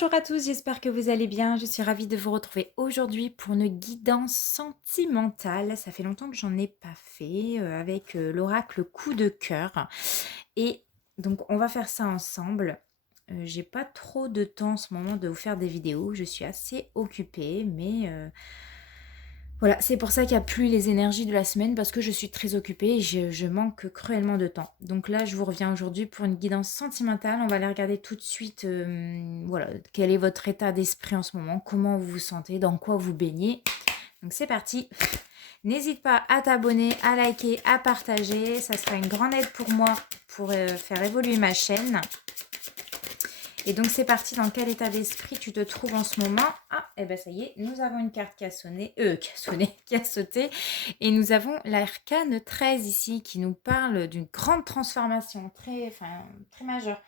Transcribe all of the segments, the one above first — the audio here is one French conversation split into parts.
Bonjour à tous, j'espère que vous allez bien. Je suis ravie de vous retrouver aujourd'hui pour une guidance sentimentale. Ça fait longtemps que j'en ai pas fait avec l'oracle coup de cœur. Et donc on va faire ça ensemble. J'ai pas trop de temps en ce moment de vous faire des vidéos. Je suis assez occupée, mais voilà, c'est pour ça qu'il n'y a plus les énergies de la semaine parce que je suis très occupée et je manque cruellement de temps. Donc là, je vous reviens aujourd'hui pour une guidance sentimentale. On va aller regarder tout de suite, voilà, quel est votre état d'esprit en ce moment, comment vous vous sentez, dans quoi vous baignez. Donc c'est parti. N'hésite pas à t'abonner, à liker, à partager. Ça sera une grande aide pour moi pour faire évoluer ma chaîne. Et donc c'est parti, dans quel état d'esprit tu te trouves en ce moment? Ah, et ben ça y est, nous avons une carte qui a sonné, qui a sauté. Et nous avons l'arcane 13 ici, qui nous parle d'une grande transformation, très majeure.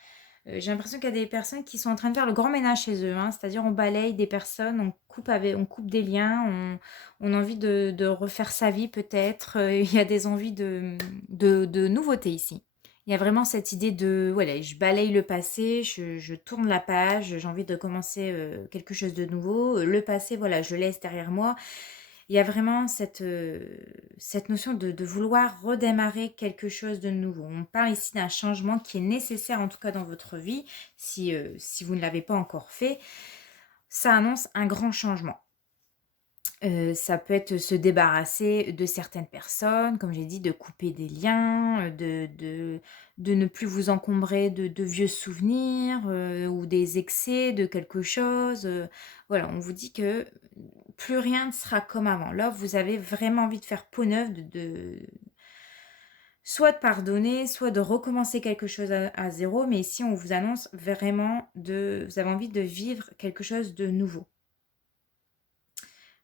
J'ai l'impression qu'il y a des personnes qui sont en train de faire le grand ménage chez eux, hein. C'est-à-dire on balaye des personnes, on coupe des liens, on a envie de refaire sa vie peut-être. Il y a des envies de nouveautés ici. Il y a vraiment cette idée de, voilà, je balaye le passé, je tourne la page, j'ai envie de commencer quelque chose de nouveau. Le passé, voilà, je laisse derrière moi. Il y a vraiment cette notion de vouloir redémarrer quelque chose de nouveau. On parle ici d'un changement qui est nécessaire, en tout cas dans votre vie, si vous ne l'avez pas encore fait. Ça annonce un grand changement. Ça peut être se débarrasser de certaines personnes, comme j'ai dit, de couper des liens, de ne plus vous encombrer de vieux souvenirs, ou des excès de quelque chose, voilà, on vous dit que plus rien ne sera comme avant. Là, vous avez vraiment envie de faire peau neuve, soit de pardonner, soit de recommencer quelque chose à 0, mais ici, on vous annonce vraiment vous avez envie de vivre quelque chose de nouveau.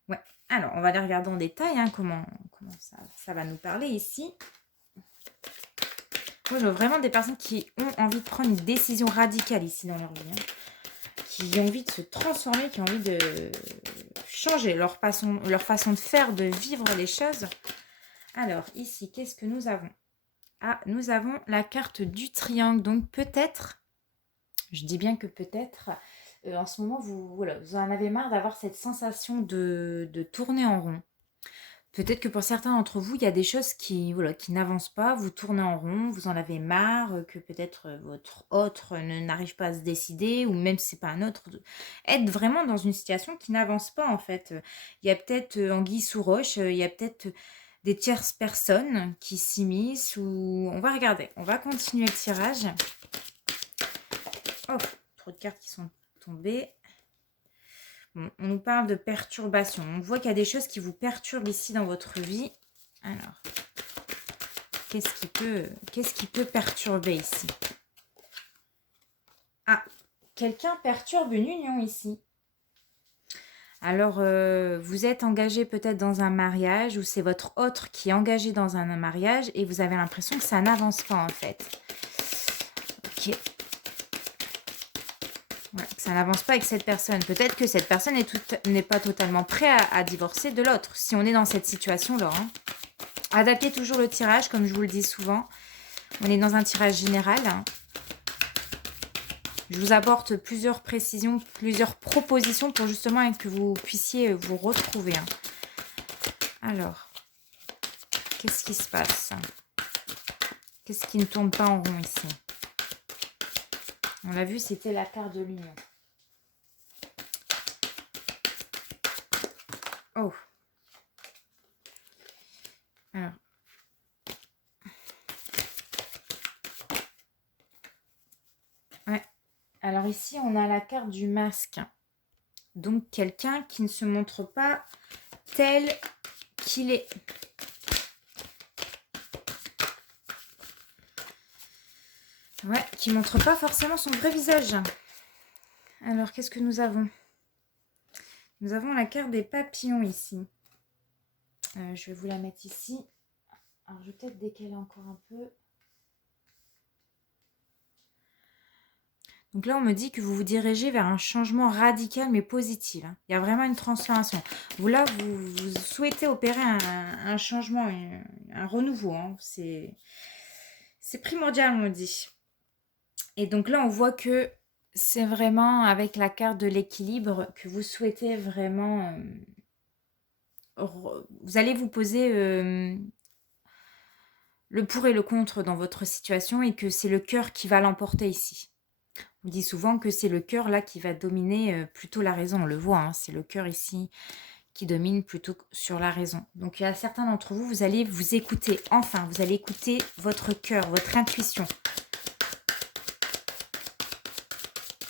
Ouais. Alors, on va aller regarder en détail hein, comment ça va nous parler ici. Moi, je vois vraiment des personnes qui ont envie de prendre une décision radicale ici dans leur vie. Hein, qui ont envie de se transformer, qui ont envie de changer leur façon de faire, de vivre les choses. Alors, ici, qu'est-ce que nous avons? Ah, nous avons la carte du triangle. Donc, peut-être, je dis bien que peut-être, en ce moment, vous en avez marre d'avoir cette sensation de tourner en rond. Peut-être que pour certains d'entre vous, il y a des choses qui n'avancent pas, vous tournez en rond, vous en avez marre, que peut-être votre autre n'arrive pas à se décider, ou même si c'est pas un autre, être vraiment dans une situation qui n'avance pas en fait. Il y a peut-être anguille sous roche, il y a peut-être des tierces personnes qui s'immiscent, ou on va regarder, on va continuer le tirage. Oh, trop de cartes qui sont tombées. Bon, on nous parle de perturbation. On voit qu'il y a des choses qui vous perturbent ici dans votre vie. Alors, qu'est-ce qui peut perturber ici? Ah, quelqu'un perturbe une union ici. Alors, vous êtes engagé peut-être dans un mariage ou c'est votre autre qui est engagé dans un mariage et vous avez l'impression que ça n'avance pas en fait. Ok. Ouais, que ça n'avance pas avec cette personne. Peut-être que cette personne n'est pas totalement prête à divorcer de l'autre. Si on est dans cette situation-là. Hein. Adaptez toujours le tirage, comme je vous le dis souvent. On est dans un tirage général. Hein. Je vous apporte plusieurs précisions, plusieurs propositions pour justement que vous puissiez vous retrouver. Hein. Alors, qu'est-ce qui se passe? Qu'est-ce qui ne tourne pas en rond ici? On l'a vu, c'était la carte de l'union. Oh. Alors. Ouais. Alors ici, on a la carte du masque. Donc, quelqu'un qui ne se montre pas tel qu'il est. Ouais, qui ne montre pas forcément son vrai visage. Alors, qu'est-ce que nous avons? Nous avons la carte des papillons ici. Je vais vous la mettre ici. Alors, je vais peut-être décaler encore un peu. Donc là, on me dit que vous vous dirigez vers un changement radical mais positif. Hein. Il y a vraiment une transformation. Vous souhaitez opérer un changement, un renouveau. Hein. C'est primordial, on me dit. Et donc là, on voit que C'est vraiment avec la carte de l'équilibre que vous souhaitez vraiment... vous allez vous poser le pour et le contre dans votre situation et que c'est le cœur qui va l'emporter ici. On dit souvent que c'est le cœur là qui va dominer plutôt la raison. On le voit, hein, c'est le cœur ici qui domine plutôt que sur la raison. Donc il y a certains d'entre vous, vous allez vous écouter. Enfin, vous allez écouter votre cœur, votre intuition.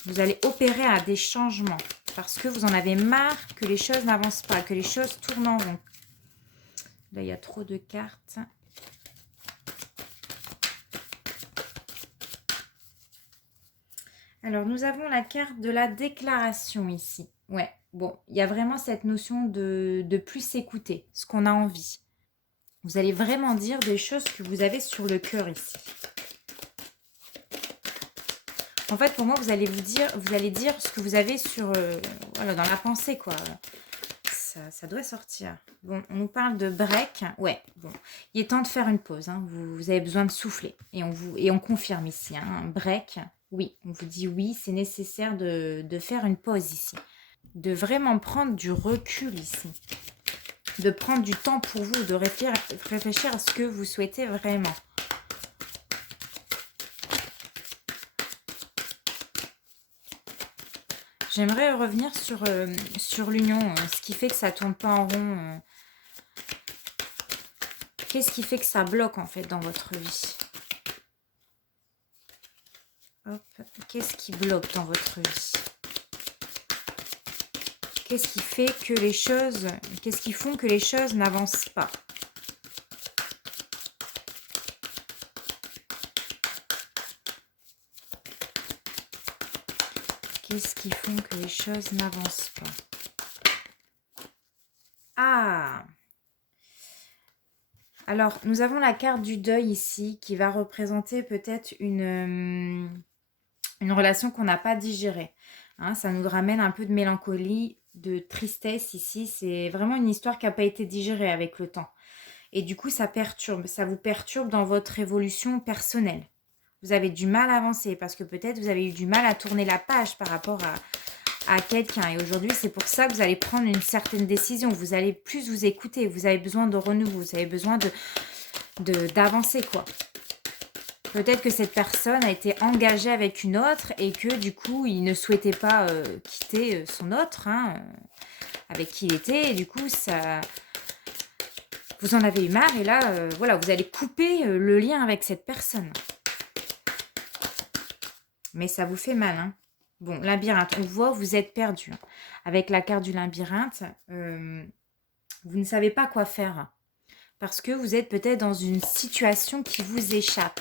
Vous allez opérer à des changements parce que vous en avez marre que les choses n'avancent pas, que les choses tournent en rond. Là, il y a trop de cartes. Alors, nous avons la carte de la déclaration ici. Ouais, bon, il y a vraiment cette notion de plus s'écouter, ce qu'on a envie. Vous allez vraiment dire des choses que vous avez sur le cœur ici. En fait, pour moi, vous allez dire ce que vous avez sur, voilà, dans la pensée, quoi. Ça doit sortir. Bon, on nous parle de break. Ouais, bon, il est temps de faire une pause. Hein. Vous avez besoin de souffler. Et on confirme ici, hein, un break. Oui, on vous dit oui, c'est nécessaire de faire une pause ici. De vraiment prendre du recul ici. De prendre du temps pour vous, de réfléchir à ce que vous souhaitez vraiment. J'aimerais revenir sur l'union, ce qui fait que ça tourne pas en rond. Qu'est-ce qui fait que ça bloque en fait dans votre vie? Hop, qu'est-ce qui bloque dans votre vie? Qu'est-ce qui fait que les choses, qu'est-ce qui font que les choses n'avancent pas? Qu'est-ce qui font que les choses n'avancent pas? Ah! Alors, nous avons la carte du deuil ici qui va représenter peut-être une relation qu'on n'a pas digérée. Hein, ça nous ramène un peu de mélancolie, de tristesse ici. C'est vraiment une histoire qui n'a pas été digérée avec le temps. Et du coup, ça vous perturbe dans votre évolution personnelle. Vous avez du mal à avancer parce que peut-être vous avez eu du mal à tourner la page par rapport à quelqu'un. Et aujourd'hui, c'est pour ça que vous allez prendre une certaine décision. Vous allez plus vous écouter. Vous avez besoin de renouveau. Vous avez besoin d'avancer, quoi. Peut-être que cette personne a été engagée avec une autre et que du coup, il ne souhaitait pas quitter son autre, hein, avec qui il était. Et du coup, ça... Vous en avez eu marre et là, voilà, vous allez couper le lien avec cette personne. Mais ça vous fait mal, hein. Bon, labyrinthe, on voit, vous êtes perdu. Hein. Avec la carte du labyrinthe, vous ne savez pas quoi faire. Parce que vous êtes peut-être dans une situation qui vous échappe.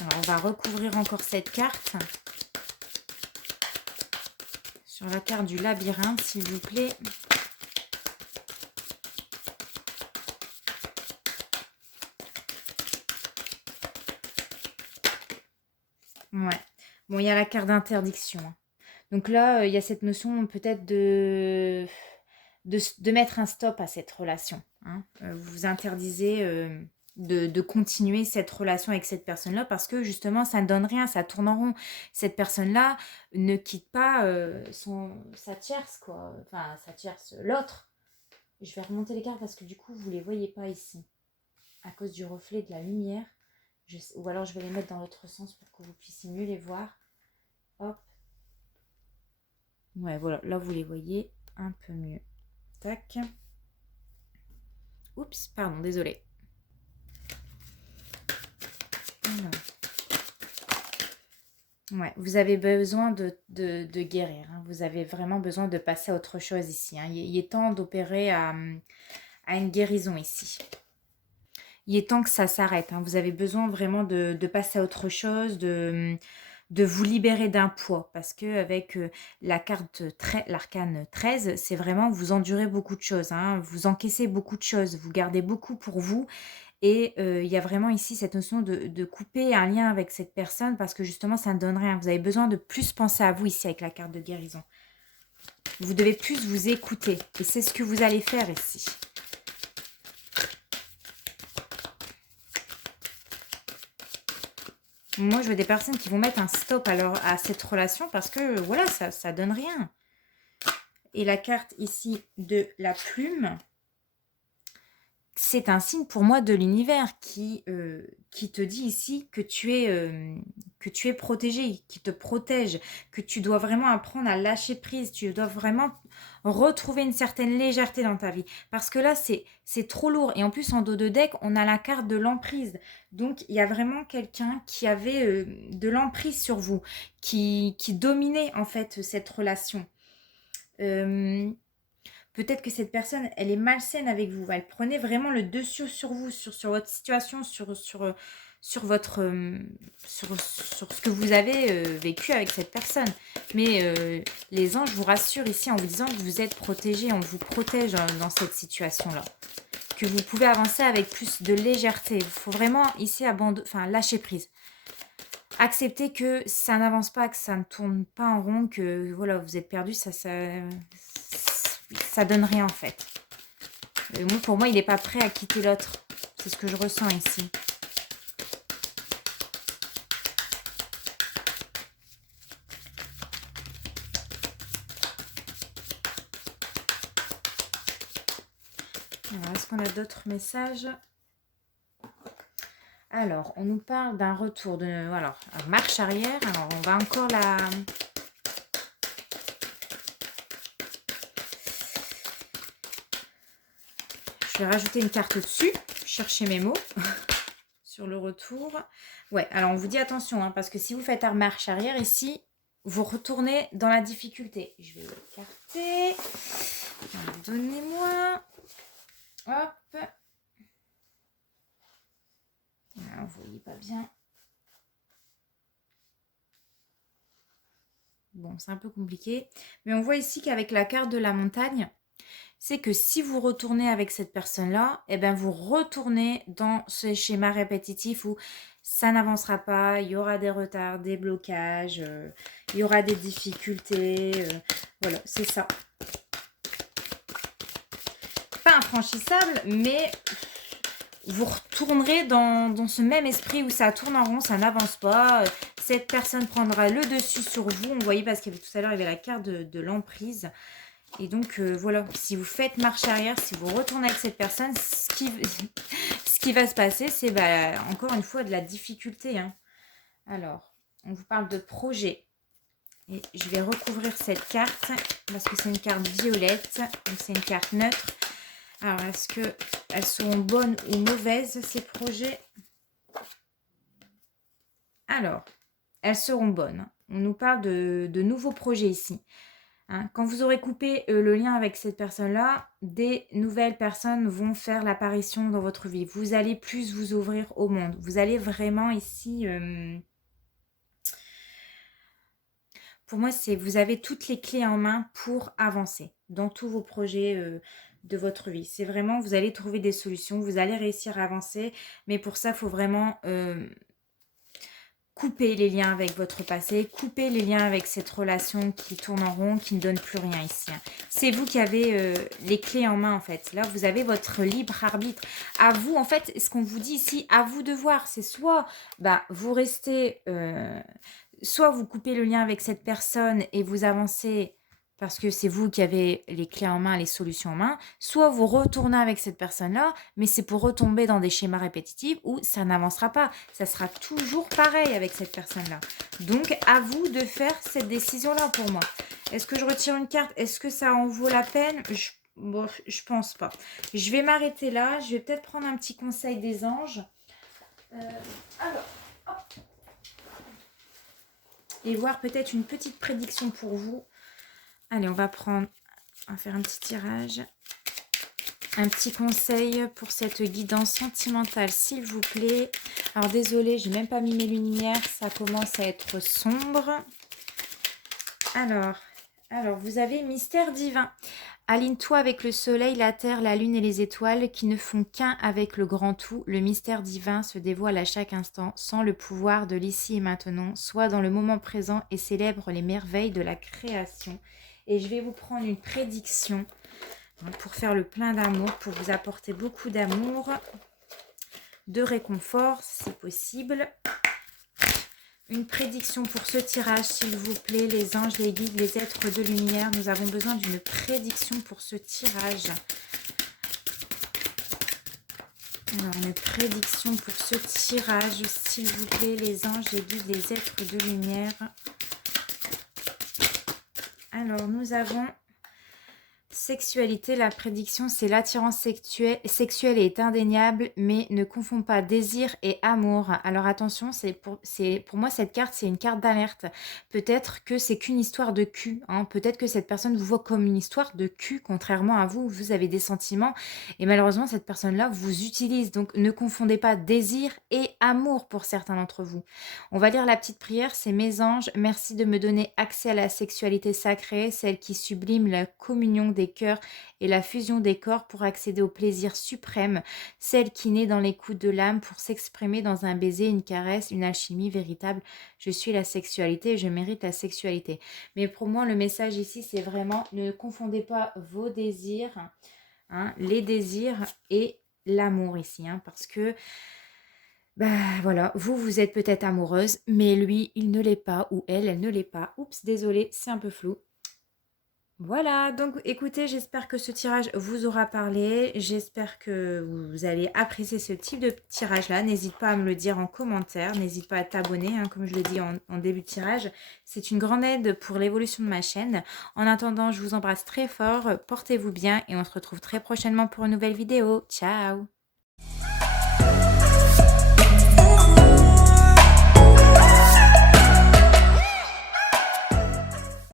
Alors, on va recouvrir encore cette carte. Sur la carte du labyrinthe, s'il vous plaît. Ouais. Bon, il y a la carte d'interdiction. Hein. Donc là, il y a cette notion peut-être de mettre un stop à cette relation. Hein. Vous vous interdisez de continuer cette relation avec cette personne-là parce que justement, ça ne donne rien, ça tourne en rond. Cette personne-là ne quitte pas sa tierce, quoi. Enfin, sa tierce, l'autre. Je vais remonter les cartes parce que du coup, vous ne les voyez pas ici. À cause du reflet de la lumière. Ou alors, je vais les mettre dans l'autre sens pour que vous puissiez mieux les voir. Hop. Ouais, voilà. Là, vous les voyez un peu mieux. Tac. Oups, pardon, désolé. Alors. Ouais, vous avez besoin de guérir. Hein. Vous avez vraiment besoin de passer à autre chose ici. Hein. Il est temps d'opérer à une guérison ici. Il est temps que ça s'arrête. Hein. Vous avez besoin vraiment de passer à autre chose, de vous libérer d'un poids. Parce qu'avec l'arcane 13, c'est vraiment vous endurez beaucoup de choses. Hein. Vous encaissez beaucoup de choses. Vous gardez beaucoup pour vous. Et il y a vraiment ici cette notion de couper un lien avec cette personne parce que justement, ça ne donne rien. Vous avez besoin de plus penser à vous ici avec la carte de guérison. Vous devez plus vous écouter. Et c'est ce que vous allez faire ici. Moi, je vois des personnes qui vont mettre un stop à cette relation parce que, voilà, ça donne rien. Et la carte ici de la plume, c'est un signe pour moi de l'univers qui te dit ici que tu es protégé, qui te protège, que tu dois vraiment apprendre à lâcher prise, tu dois vraiment retrouver une certaine légèreté dans ta vie. Parce que là, c'est trop lourd. Et en plus, en dos de deck, on a la carte de l'emprise. Donc, il y a vraiment quelqu'un qui avait de l'emprise sur vous, qui dominait en fait cette relation. Euh, Peut-être que cette personne, elle est malsaine avec vous. Elle prenait vraiment le dessus sur vous, sur votre situation, sur votre, sur ce que vous avez vécu avec cette personne. Mais les anges vous rassurent ici en vous disant que vous êtes protégés, on vous protège dans cette situation-là. Que vous pouvez avancer avec plus de légèreté. Il faut vraiment ici lâcher prise. Accepter que ça n'avance pas, que ça ne tourne pas en rond, que voilà, vous êtes perdu, ça donne rien en fait. Pour moi, il n'est pas prêt à quitter l'autre. C'est ce que je ressens ici. Est-ce qu'on a d'autres messages? Alors, on nous parle d'un retour de... Alors, marche arrière. Alors, on va encore la... Je vais rajouter une carte au-dessus. Chercher mes mots. Sur le retour. Ouais, alors on vous dit attention, hein, parce que si vous faites marche arrière ici, vous retournez dans la difficulté. Je vais l'écarter. Donnez-moi. Hop. Alors, vous voyez pas bien. Bon, c'est un peu compliqué. Mais on voit ici qu'avec la carte de la montagne, c'est que si vous retournez avec cette personne-là, eh ben vous retournez dans ce schéma répétitif où ça n'avancera pas, il y aura des retards, des blocages, il y aura des difficultés. Voilà, c'est ça. Pas infranchissable, mais vous retournerez dans ce même esprit où ça tourne en rond, ça n'avance pas. Cette personne prendra le dessus sur vous. On voyait parce qu'il y avait tout à l'heure, il y avait la carte de l'emprise. Et donc, voilà, si vous faites marche arrière, si vous retournez avec cette personne, ce qui va se passer, c'est encore une fois de la difficulté. Hein. Alors, on vous parle de projet. Et je vais recouvrir cette carte parce que c'est une carte violette. Donc, c'est une carte neutre. Alors, est-ce qu'elles seront bonnes ou mauvaises, ces projets? Alors, elles seront bonnes. On nous parle de nouveaux projets ici. Hein, quand vous aurez coupé le lien avec cette personne-là, des nouvelles personnes vont faire l'apparition dans votre vie. Vous allez plus vous ouvrir au monde. Vous allez vraiment ici... pour moi, vous avez toutes les clés en main pour avancer dans tous vos projets de votre vie. C'est vraiment, vous allez trouver des solutions, vous allez réussir à avancer. Mais pour ça, il faut vraiment... couper les liens avec votre passé, couper les liens avec cette relation qui tourne en rond, qui ne donne plus rien ici. C'est vous qui avez les clés en main en fait. Là, vous avez votre libre arbitre. À vous, en fait, ce qu'on vous dit ici, à vous de voir, c'est soit vous restez, soit vous coupez le lien avec cette personne et vous avancez parce que c'est vous qui avez les clés en main, les solutions en main, soit vous retournez avec cette personne-là, mais c'est pour retomber dans des schémas répétitifs où ça n'avancera pas. Ça sera toujours pareil avec cette personne-là. Donc, à vous de faire cette décision-là pour moi. Est-ce que je retire une carte? Est-ce que ça en vaut la peine? Je pense pas. Je vais m'arrêter là. Je vais peut-être prendre un petit conseil des anges. Alors, hop. Et voir peut-être une petite prédiction pour vous. Allez, on va faire un petit tirage. Un petit conseil pour cette guidance sentimentale, s'il vous plaît. Alors, désolée, j'ai même pas mis mes lumières. Ça commence à être sombre. Alors, vous avez mystère divin. Aligne-toi avec le soleil, la terre, la lune et les étoiles qui ne font qu'un avec le grand tout. Le mystère divin se dévoile à chaque instant sans le pouvoir de l'ici et maintenant. Sois dans le moment présent et célèbre les merveilles de la création. Et je vais vous prendre une prédiction pour faire le plein d'amour, pour vous apporter beaucoup d'amour, de réconfort, si possible. Une prédiction pour ce tirage, s'il vous plaît, les anges, les guides, les êtres de lumière. Nous avons besoin d'une prédiction pour ce tirage. Alors, une prédiction pour ce tirage, s'il vous plaît, les anges, les guides, les êtres de lumière. Alors, nous avons sexualité. La prédiction, c'est l'attirance sexuelle est indéniable, mais ne confond pas désir et amour. Alors attention, pour moi, cette carte, c'est une carte d'alerte. Peut-être que c'est qu'une histoire de cul, hein. Peut-être que cette personne vous voit comme une histoire de cul, contrairement à vous, vous avez des sentiments. Et malheureusement, cette personne-là vous utilise. Donc ne confondez pas désir et amour pour certains d'entre vous. On va lire la petite prière, c'est mes anges, merci de me donner accès à la sexualité sacrée, celle qui sublime la communion des cœurs et la fusion des corps pour accéder au plaisir suprême, celle qui naît dans l'écoute de l'âme pour s'exprimer dans un baiser, une caresse, une alchimie véritable. Je suis la sexualité et je mérite la sexualité. Mais pour moi, le message ici, c'est vraiment ne confondez pas vos désirs, hein, les désirs et l'amour ici, hein, parce que bah voilà, vous êtes peut-être amoureuse, mais lui, il ne l'est pas, ou elle ne l'est pas. Oups, désolée, c'est un peu flou. Voilà, donc écoutez, j'espère que ce tirage vous aura parlé. J'espère que vous allez apprécier ce type de tirage-là. N'hésite pas à me le dire en commentaire. N'hésite pas à t'abonner, hein, comme je le dis en début de tirage. C'est une grande aide pour l'évolution de ma chaîne. En attendant, je vous embrasse très fort. Portez-vous bien et on se retrouve très prochainement pour une nouvelle vidéo. Ciao!